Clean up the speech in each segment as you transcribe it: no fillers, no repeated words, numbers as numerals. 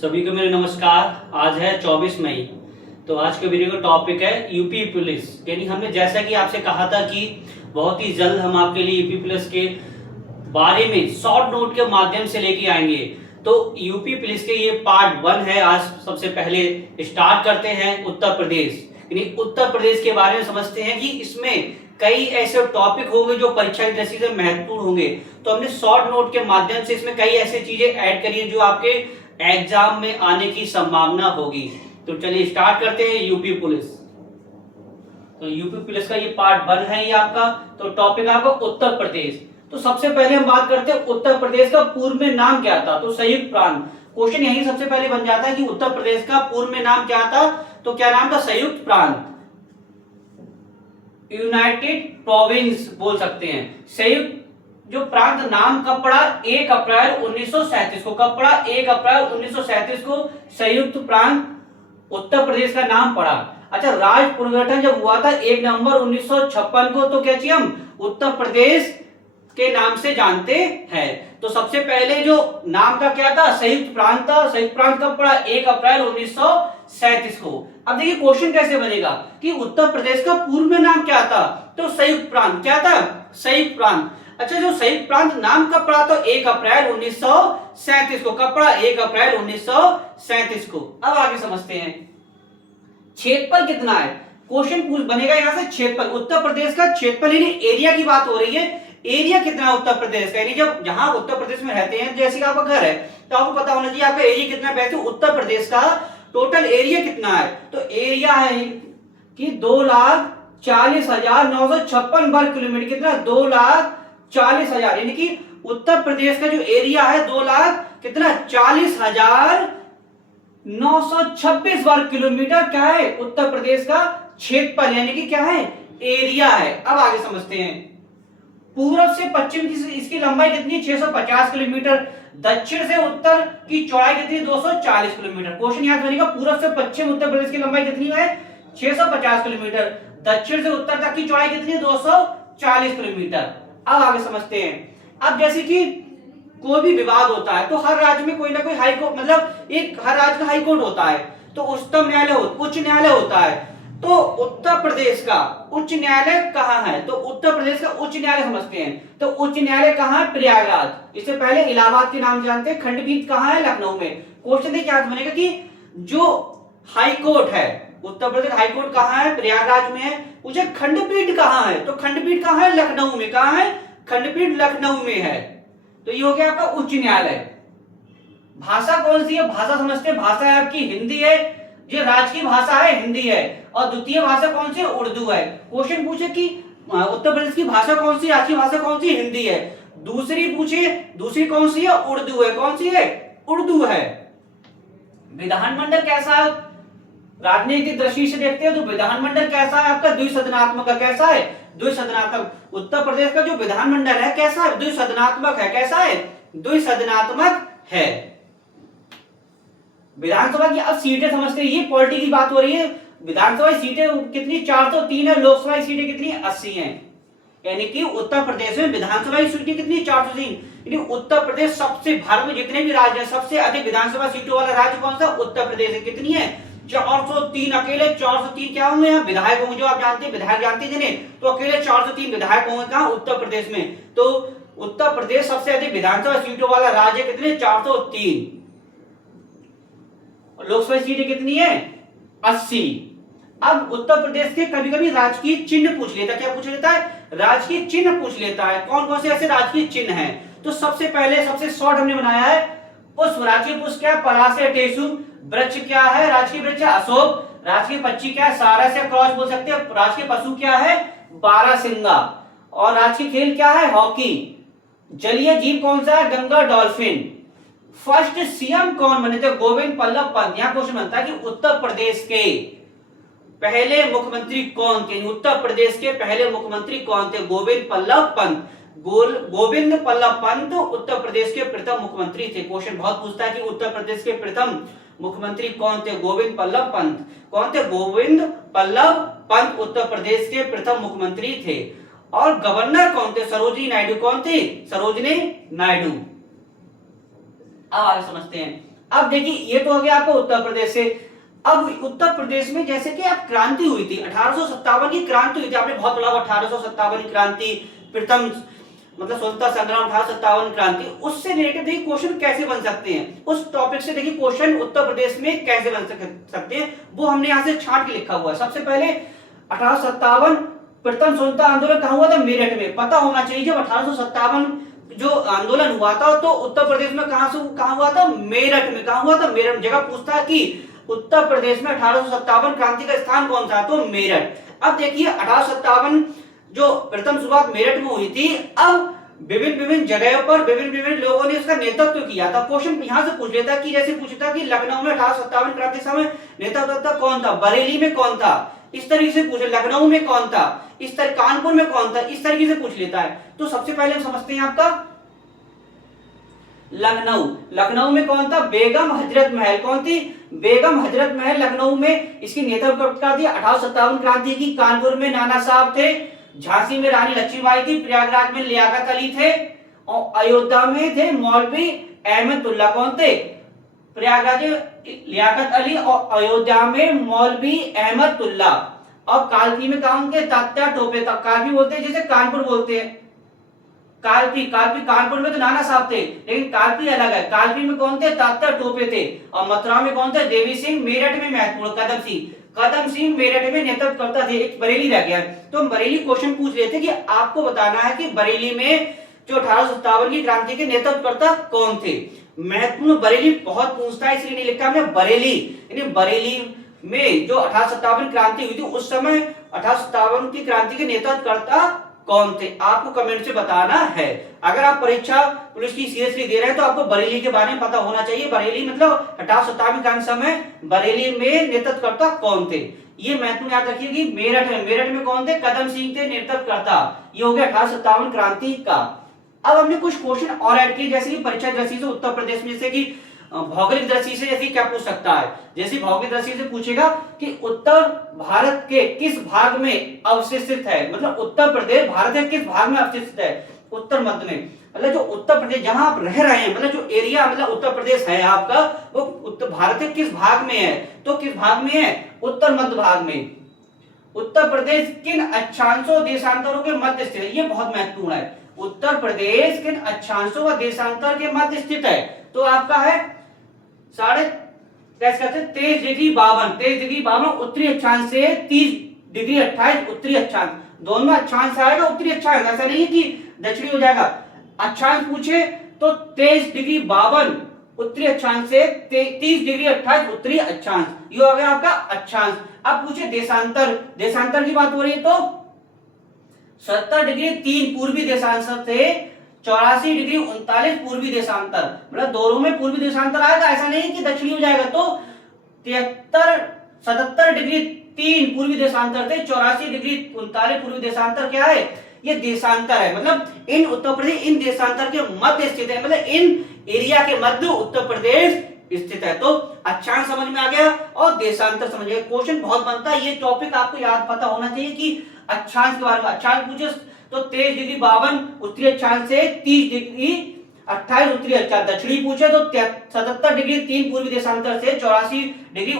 सभी को मेरे नमस्कार। आज है 24 मई। तो आज के वीडियो का टॉपिक है यूपी पुलिस। यानी हमने जैसा कि आपसे कहा था कि बहुत ही जल्द हम आपके लिए यूपी पुलिस के बारे में शॉर्ट नोट के माध्यम से लेके आएंगे। तो यूपी पुलिस के ये पार्ट 1 है। आज सबसे पहले स्टार्ट करते हैं उत्तर प्रदेश। यानी उत्तर प्रदेश के बारे में समझते हैं कि इसमें कई ऐसे टॉपिक होंगे जो परीक्षा की दृष्टि से महत्वपूर्ण होंगे। तो हमने शॉर्ट नोट के माध्यम से इसमें कई ऐसी चीजें ऐड करी है जो आपके एग्जाम में आने की संभावना होगी। तो चलिए स्टार्ट करते हैं यूपी पुलिस। तो यूपी पुलिस का ये पार्ट 1 है ये आपका। तो टॉपिक आपका उत्तर प्रदेश। तो सबसे पहले हम बात करते हैं उत्तर प्रदेश का पूर्व में नाम क्या था। तो संयुक्त प्रांत। क्वेश्चन यही सबसे पहले बन जाता है कि उत्तर प्रदेश का पूर्व में नाम क्या था। तो क्या नाम था? संयुक्त प्रांत, यूनाइटेड प्रोविंस बोल सकते हैं। संयुक्त जो प्रांत नाम कब पड़ा? 1 अप्रैल 1937 को। कब पड़ा? 1 अप्रैल 1937 को संयुक्त प्रांत उत्तर प्रदेश का नाम पड़ा। अच्छा, राज्य पुनर्गठन जब हुआ था 1 नवंबर 1956 को, तो क्या चाहिए हम उत्तर प्रदेश के नाम से जानते हैं। तो सबसे पहले जो नाम का क्या था? संयुक्त प्रांत था। संयुक्त प्रांत कब पड़ा? 1 अप्रैल 1937 को। अब देखिए क्वेश्चन कैसे बनेगा कि उत्तर प्रदेश का पूर्व में नाम क्या था। तो संयुक्त प्रांत क्या था? संयुक्त प्रांत। अच्छा, जो संयुक्त प्रांत नाम कब पड़ा? तो 1 अप्रैल 1937 को। कब पड़ा? 1 अप्रैल 1937 को। अब आगे समझते हैं क्षेत्रफल कितना है। क्वेश्चन बनेगा यहां से क्षेत्रफल। उत्तर प्रदेश का क्षेत्रफल यानी एरिया की बात हो रही है। एरिया कितना है उत्तर प्रदेश का? यानी जब जहां उत्तर प्रदेश में रहते हैं, जैसे कि आपका घर है, तो आपको पता होना चाहिए आपका एरिया कितना है। वैसे उत्तर प्रदेश का टोटल एरिया कितना है? तो एरिया है कि 2,40,956 वर्ग किलोमीटर। कितना? 2,40,000। यानी कि उत्तर प्रदेश का जो एरिया है 2,40,926 वर्ग किलोमीटर क्या है? उत्तर प्रदेश का क्षेत्रफल यानी कि क्या है? एरिया है। अब आगे समझते हैं पूर्व से पश्चिम की इसकी लंबाई कितनी है? 650 किलोमीटर। दक्षिण से उत्तर की चौड़ाई कितनी है? 240 किलोमीटर। क्वेश्चन याद बनेगा पूर्व से पश्चिम उत्तर प्रदेश की लंबाई कितनी है? 650 किलोमीटर। दक्षिण से उत्तर तक की चौड़ाई कितनी है? 240 किलोमीटर। अब आगे समझते हैं। अब जैसे कि कोई भी विवाद होता है तो हर राज्य में कोई ना कोई हाई कोर्ट, मतलब एक हर राज्य का हाई कोर्ट होता है। तो उच्चतम न्यायालय, उच्च न्यायालय होता है। तो उत्तर प्रदेश का उच्च न्यायालय कहां है? तो उत्तर प्रदेश का उच्च न्यायालय समझते हैं। तो उच्च न्यायालय कहां है? प्रयागराज। इससे पहले इलाहाबाद के नाम जानते हैं। खंडपीठ कहां है? लखनऊ में। क्वेश्चन देखिए क्या बनेगा कि जो हाई कोर्ट है उत्तर प्रदेश हाई कोर्ट कहां है? प्रयागराज में है। पूछे खंडपीठ कहां है? तो खंडपीठ कहां है? लखनऊ में। कहां है? खंडपीठ लखनऊ में है। तो ये हो गया आपका उच्च न्यायालय। भाषा कौन सी है? भाषा समझते हैं। भाषा है आपकी हिंदी है। जो राज्य की भाषा है हिंदी है। और द्वितीय भाषा कौन सी है? उर्दू है। क्वेश्चन पूछे कि उत्तर प्रदेश की भाषा कौन सी? राज्य की भाषा कौन सी? हिंदी है। दूसरी पूछे, दूसरी कौन सी है? उर्दू है। कौन सी है? उर्दू है। विधानमंडल कैसा है? राजनीतिक दृष्टि से देखते हैं तो विधानमंडल कैसा है आपका? द्विसदनात्मक का। कैसा है? द्विसदनात्मक। उत्तर प्रदेश का जो विधानमंडल है कैसा है? द्विसदनात्मक है। कैसा है? द्विसदनात्मक है। विधानसभा की अब सीटें समझते हैं। ये पॉलिटी की बात हो रही है। विधानसभा सीटें कितनी? 403 है। लोकसभा की सीटें कितनी? 80 हैं। यानी कि उत्तर प्रदेश में विधानसभा की सीटें कितनी? 403। यानी उत्तर प्रदेश सबसे, भारत में जितने भी राज्य हैं सबसे अधिक विधानसभा सीटों वाला राज्य कौन सा? उत्तर प्रदेश है। कितनी है? 403। अकेले 403 क्या होंगे? यहाँ विधायक होंगे। जो आप जानते हैं, विधायक जानते हैं जिन्हें, तो अकेले 403 विधायक होंगे कहां? उत्तर प्रदेश में। तो उत्तर प्रदेश सबसे अधिक विधानसभा सीटों वाला राज्य कितने? 403। लोकसभा सीटें कितनी है? 80। अब उत्तर प्रदेश के कभी कभी राजकीय चिन्ह पूछ लेता है। क्या पूछ लेता है? राजकीय चिन्ह पूछ लेता है। कौन कौन से ऐसे राजकीय चिन्ह हैं? तो सबसे पहले सबसे शॉर्ट हमने बनाया है पुष्प। राजकीय पुष्प क्या है? पलाश या टेसु। वृक्ष क्या है? राजकीय वृक्ष अशोक। राजकीय पक्षी क्या है? सारस या क्रॉस बोल सकते हैं। राजकीय पशु क्या है? बारहसिंगा। और राजकीय खेल क्या है? हॉकी। जलीय जीव कौन सा है? गंगा डॉल्फिन। फर्स्ट सीएम कौन बने थे? गोविंद बल्लभ पंत। यहां क्वेश्चन बनता है कि उत्तर प्रदेश के पहले मुख्यमंत्री कौन थे? उत्तर प्रदेश के पहले मुख्यमंत्री कौन थे? गोविंद बल्लभ पंत। गोविंद बल्लभ पंत उत्तर प्रदेश के प्रथम मुख्यमंत्री थे। क्वेश्चन बहुत पूछता है कि उत्तर प्रदेश के प्रथम मुख्यमंत्री कौन थे? गोविंद बल्लभ पंत। कौन थे? गोविंद बल्लभ पंत उत्तर प्रदेश के प्रथम मुख्यमंत्री थे। और गवर्नर कौन थे? सरोजिनी नायडू। कौन थे? सरोजिनी नायडू। अब आगे समझते हैं अब देखिए ये तो हो गया आपको उत्तर प्रदेश से। अब उत्तर प्रदेश में जैसे कि अब क्रांति हुई थी 1857 की क्रांति हुई थी, आपने बहुत पढ़ा 1857 की क्रांति, प्रथम मतलब स्वतंत्रता संग्राम 1857 क्रांति, उससे रिलेटेड देखिए क्वेश्चन कैसे बन सकते हैं, उस टॉपिक से देखिए क्वेश्चन उत्तर प्रदेश में कैसे बन सकते हैं, वो हमने यहाँ से छांट के लिखा हुआ है। सबसे पहले 1857 प्रथम स्वतंत्रता आंदोलन कहाँ हुआ था? मेरठ में। पता होना चाहिए जब 1857 जो आंदोलन हुआ था तो उत्तर प्रदेश में कहां हुआ था? मेरठ में। कहां हुआ था? मेरठ। जगह पूछता है कि उत्तर प्रदेश में 1857 क्रांति का स्थान कौन सा? तो मेरठ। अब देखिए 1857 जो प्रथम शुरुआत मेरठ में हुई थी, अब विभिन्न जगहों पर विभिन्न लोगों ने इसका नेतृत्व किया था। क्वेश्चन यहां से पूछ लेता कि जैसे पूछता कि लखनऊ में 1857 क्रांति समय नेतृत्व कौन था? बरेली में कौन था? इस तरीके से पूछे। लखनऊ में कौन था? इस तरह कानपुर में कौन था? इस तरीके से पूछ लेता है। तो सबसे पहले हम समझते हैं आपका लखनऊ। लखनऊ में कौन था? बेगम हजरत महल। कौन थी? बेगम हजरत महल लखनऊ में इसकी नेतृत्व कर दिया 1857 क्रांति की। कानपुर में नाना साहब थे, झांसी में रानी लक्ष्मीबाई थी, प्रयागराज में लियाकत अली थे और अयोध्या में थे मौलवी अहमदुल्ला। कौन थे? प्रयागराज लियाकत अली और अयोध्या में मौलवी अहमदुल्ला। और कालपी में कौन थे? तात्या टोपे। कालपी बोलते हैं जैसे कानपुर बोलते हैं। कालपी कानपुर में तो नाना साहब थे, लेकिन कालपी अलग है। कालपी में कौन थे? तात्या टोपे थे। और मथुरा में कौन थे? देवी सिंह। मेरठ में महत्वपूर्ण कदम सिंह मेरठ में नेतृत्व करता थे। एक बरेली रह गया। तो हम बरेली क्वेश्चन पूछ रहे थे कि आपको बताना है कि बरेली में जो 1857 की क्रांति के नेतृत्व करता कौन थे। महत्वपूर्ण बरेली बहुत पूछता है, इसलिए नहीं लिखा हमने बरेली। यानी बरेली में जो 1857 क्रांति हुई थी उस समय 1857 की क्रांति के नेतृत्व करता कौन थे, आपको कमेंट से बताना है। अगर आप परीक्षा पुलिस की सीरियसली दे रहे हैं तो आपको बरेली के बारे में पता होना चाहिए। बरेली मतलब 1857 क्रांति समय बरेली में नेतृत्व करता कौन थे, ये महत्वपूर्ण याद रखिए कि मेरठ में कौन थे? कदम सिंह थे नेतृत्व करता। ये हो गया 1857 क्रांति का। अब हमने कुछ क्वेश्चन और ऐड किए, जैसे कि परीक्षा दृष्टि से उत्तर प्रदेश में, जैसे कि भौगोलिक दृष्टि से जैसे क्या पूछ सकता है, जैसे भौगोलिक दृष्टि से पूछेगा कि उत्तर भारत के किस भाग में अवस्थित है, मतलब उत्तर प्रदेश भारत के किस भाग में अवस्थित है? उत्तर मध्य में। मतलब जो उत्तर प्रदेश जहां आप रह रहे हैं, मतलब जो एरिया मतलब उत्तर प्रदेश है आपका, वो उत्तर भारत के किस भाग में है? तो किस भाग में है? उत्तर मध्य भाग में। उत्तर प्रदेश किन अक्षांशों देशांतरों के मध्य स्थित है? ये बहुत महत्वपूर्ण है। उत्तर प्रदेश किन अक्षांशों व देशांतर के मध्य स्थित है? तो आपका है 23 डिग्री 52 उत्तरी अक्षांश से 30 डिग्री 28 उत्तरी अक्षांश। दोनों अक्षांश आएगा उत्तरी अक्षांश, ऐसा नहीं है कि दक्षिणी हो जाएगा। अक्षांश पूछे तो 23 डिग्री 52 उत्तरी अक्षांश से 30 डिग्री 28 उत्तरी अक्षांश, ये हो गया आपका अक्षांश। अब पूछे देशांतर की बात हो रही है तो 70 डिग्री 3 पूर्वी देशांतर से 84 डिग्री 39 पूर्वी देशांतर, मतलब दोनों में पूर्वी देशांतर आएगा, ऐसा नहीं कि दक्षिणी हो जाएगा। तो 77 डिग्री 3 पूर्वी देशांतर थे, 84 डिग्री 39 पूर्वी देशांतर क्या है? ये देशांतर है। मतलब इन उत्तर प्रदेश इन देशांतर के मध्य स्थित है, मतलब इन एरिया के मध्य उत्तर प्रदेश स्थित है। तो अक्षांश समझ में आ गया और देशांतर समझ गया। क्वेश्चन बहुत बनता है, ये टॉपिक आपको याद पता होना चाहिए कि अक्षांश के बारे में। अक्षांश पूछे तो 23 डिग्री 52 उत्तरी अक्षांश से 30 डिग्री 28 उत्तरी अक्षांश। दक्षिणी पूछे तो 77 डिग्री 3 पूर्वी देशांतर से 84 डिग्री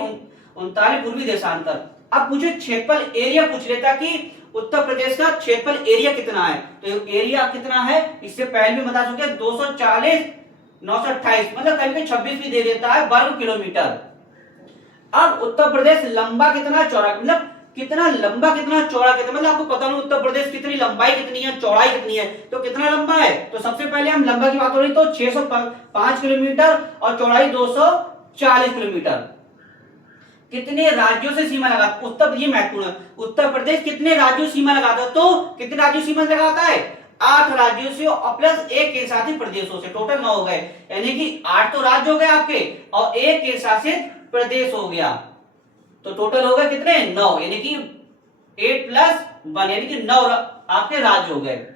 39 पूर्वी देशांतर। अब पूछे क्षेत्रफल एरिया पूछ लेता कि उत्तर प्रदेश का क्षेत्रफल एरिया कितना है। तो एरिया कितना है इससे पहले भी बता चुके 240 928, मतलब कभी 26 भी दे देता है वर्ग किलोमीटर। अब उत्तर प्रदेश लंबा कितना चौड़ा, मतलब कितना लंबा कितना चौड़ा कितना, मतलब आपको पता नहीं उत्तर प्रदेश कितनी लंबाई कितनी है चौड़ाई कितनी है, तो कितना लंबा है। तो सबसे पहले हम लंबा की बात हो रही तो 605 किलोमीटर और चौड़ाई 240 किलोमीटर। कितने राज्यों से सीमा लगाता उत्तर, ये महत्वपूर्ण है, उत्तर प्रदेश कितने राज्यों से सीमा लगाता है, तो कितने राज्यों सीमा लगाता है? 8 राज्यों से और प्लस एक केंद्र शासित प्रदेशों से, टोटल 9 हो गए। यानी कि 8 तो राज्य हो गए आपके और एक केंद्र शासित प्रदेश हो गया, तो टोटल हो गए कितने? 9, यानी कि 8 प्लस 1 यानी कि 9 आपके राज्य हो गए।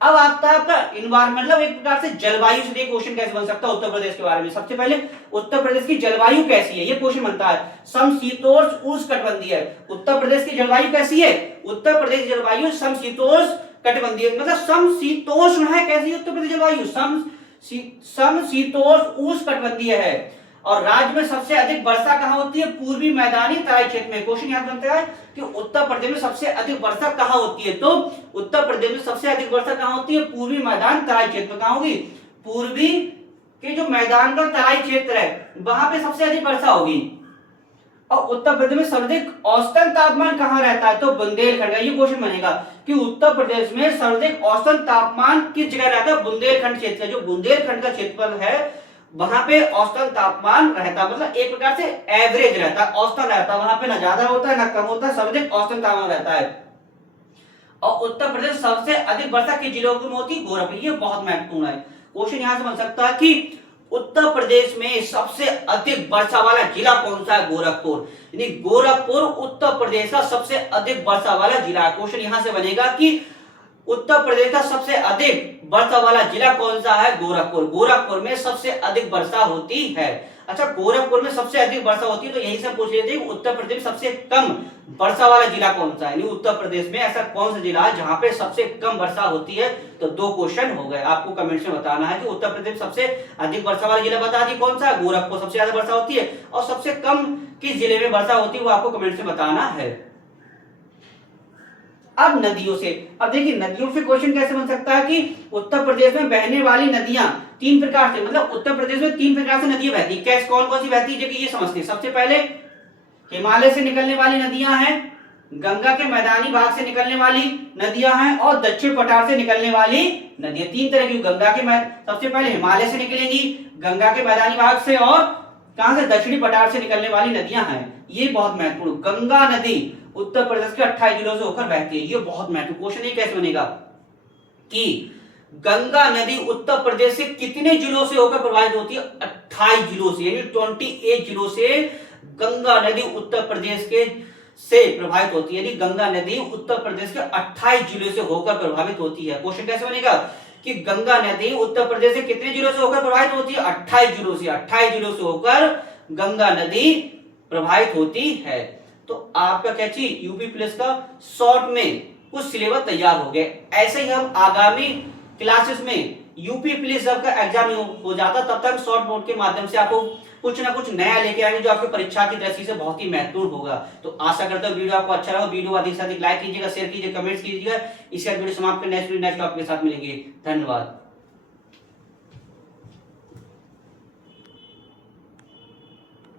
अब आता है आपका इन्वायरमेंट, मतलब एक प्रकार से जलवायु से क्वेश्चन कैसे बन सकता है उत्तर प्रदेश के बारे में। सबसे पहले उत्तर प्रदेश की जलवायु कैसी है, ये क्वेश्चन बनता है। समशीतोष्ण उष्णकटिबंधीय है। उत्तर प्रदेश की जलवायु कैसी है? उत्तर प्रदेश की जलवायु समशीतोष्ण कटिबंधीय, मतलब समशीतोष्ण है। कैसी उत्तर प्रदेश जलवायु? समशीतोष्ण उष्णकटिबंधीय है। और राज्य में सबसे अधिक वर्षा कहाँ होती है? पूर्वी मैदानी तराई क्षेत्र में। क्वेश्चन याद बनता है कि उत्तर प्रदेश में सबसे अधिक वर्षा कहाँ होती है? तो उत्तर प्रदेश में सबसे अधिक वर्षा कहाँ होती है? पूर्वी मैदान तराई क्षेत्र में। कहाँ होगी? पूर्वी के जो मैदान का तराई क्षेत्र है वहां पे सबसे अधिक वर्षा होगी। और उत्तर प्रदेश में सर्वाधिक औसतन तापमान कहाँ रहता है? तो बुंदेलखंड का। ये क्वेश्चन बनेगा कि उत्तर प्रदेश में सर्वाधिक औसतन तापमान किस जगह रहता है? बुंदेलखंड क्षेत्र। जो बुंदेलखंड का क्षेत्रफल है वहां पे औसतन तापमान रहता है, मतलब एक प्रकार से एवरेज रहता है, औसतन रहता है, वहां पे ना ज्यादा होता है ना कम होता है, सर्वाधिक औसतन तापमान रहता है। और उत्तर प्रदेश सबसे अधिक वर्षा किस जिलों में होती है? गोरखपुर। ये बहुत महत्वपूर्ण है। क्वेश्चन यहां से बन सकता है कि उत्तर प्रदेश में सबसे अधिक वर्षा वाला जिला कौन सा है? गोरखपुर। यानी गोरखपुर उत्तर प्रदेश का सबसे अधिक वर्षा वाला जिला है। क्वेश्चन यहां से बनेगा कि उत्तर प्रदेश का सबसे अधिक वर्षा वाला जिला कौन सा है? गोरखपुर। गोरखपुर में सबसे अधिक वर्षा होती है। अच्छा, गोरखपुर में सबसे अधिक वर्षा होती है तो यही से पूछ लेते हैं उत्तर प्रदेश में सबसे कम वर्षा वाला जिला कौन सा है? उत्तर प्रदेश में ऐसा कौन सा जिला है जहां पे सबसे कम वर्षा होती है? तो 2 क्वेश्चन हो गए। आपको कमेंट्स में बताना है कि उत्तर प्रदेश सबसे अधिक वर्षा वाला जिला बता दी कौन सा है? गोरखपुर सबसे ज्यादा वर्षा होती है, और सबसे कम किस जिले में वर्षा होती है वो आपको कमेंट्स में बताना है। अब नदियों से, अब देखिए नदियों से क्वेश्चन कैसे बन सकता है कि उत्तर प्रदेश में बहने वाली नदियां 3 प्रकार से, मतलब उत्तर प्रदेश में 3 प्रकार से नदियां बहती है। कैसे, कौन कौन सी बहती है? ये समझते हैं। सबसे पहले हिमालय से निकलने वाली नदियां हैं, गंगा के मैदानी भाग से निकलने वाली नदियां हैं, और दक्षिण पठार से निकलने वाली नदियां। 3 तरह की। गंगा के सबसे पहले हिमालय से निकलेंगी, गंगा के मैदानी भाग से, और कहां से? दक्षिणी पठार से निकलने वाली नदियां हैं। ये बहुत महत्वपूर्ण। गंगा नदी उत्तर प्रदेश के 28 जिलों से होकर बहती है। ये बहुत महत्वपूर्ण क्वेश्चन है। कैसे बनेगा कि गंगा नदी उत्तर प्रदेश से कितने जिलों से होकर प्रवाहित होती है? 28 जिलों से, यानी 28 जिलों से गंगा नदी उत्तर प्रदेश के से प्रभावित होती है। यानी गंगा नदी उत्तर प्रदेश के 28 जिलों से होकर प्रभावित होती है। क्वेश्चन कैसे बनेगा कि गंगा नदी उत्तर प्रदेश से कितने जिलों से होकर प्रभावित होती है? 28 जिलों से। 28 जिलों से होकर गंगा नदी प्रभावित होती है। तो आपका क्या चाहिए? यूपी पुलिस का शॉर्ट में कुछ सिलेबस तैयार हो गए। ऐसे ही हम आगामी क्लासेस में यूपी पुलिस जब का एग्जाम हो जाता तब तक शॉर्ट नोट के माध्यम से आपको कुछ ना कुछ नया लेके आएंगे जो आपके परीक्षा की दृष्टि से बहुत ही महत्वपूर्ण होगा। तो आशा करता हूं वीडियो आपको अच्छा लगा। वीडियो अधिक से अधिक लाइक कीजिएगा, शेयर कीजिएगा, कमेंट्स कीजिएगा। इसके बाद वीडियो समाप्त करने नेक्स्ट टॉपिक के साथ मिलेंगे। धन्यवाद।